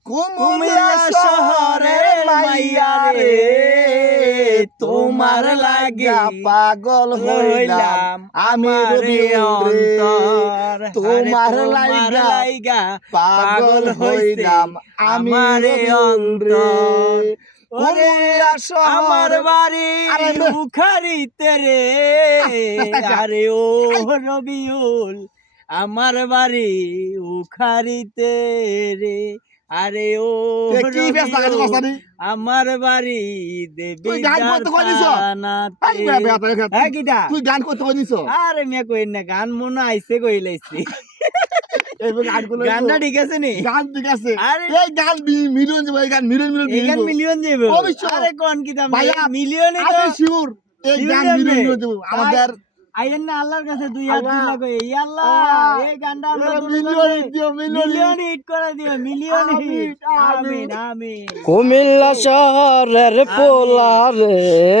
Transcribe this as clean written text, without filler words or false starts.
কুমিল্লা শহরের মাইয়া রে, তোমার লাগা পাগল হইলাম আমি রবিউল রে। তোমার লাইগা পাগল হইলাম আমি রবিউল রে। কুমিল্লা আমার শহর বাড়ি উখারিতে রে, আরে ও রবিউল আমার বাড়ি উখারিতে রে, আরে ও কি বেশ লাগাতে রবিউল কসানি আমার বাড়ি দেবী তুই গান করতে কই দিছ? তুই গান করতে কই দিছ? আরে মিয়া কই না গান মনে আইছে কই লাইছি। এই গানগুলো গানটা ঠিক আছে নি? গান ঠিক আছে। আরে এই গান মিলিয়ন যাবে, এই গান মিলিয়ন এই গান মিলিয়ন যাবে। অবশ্যই। আরে কোন কি দাম ভাইয়া, মিলিয়নে তো আমি শিওর এই গান মিলিয়ন যাবে। আমাদের আইয়েন না আল্লাহর কাছে দুই হাত আল্লাহ, দিলা কই এই আল্লাহ আল্লাহ, এই গানটা আমরা এরা দুজন মিলিয়ন মিলে দিও, মিলিয়ন হিট করে দিও মিলিয়ন আমিন, হিট আমিন। আমিন আমিন কুমিল্লা শহরের পোলা রে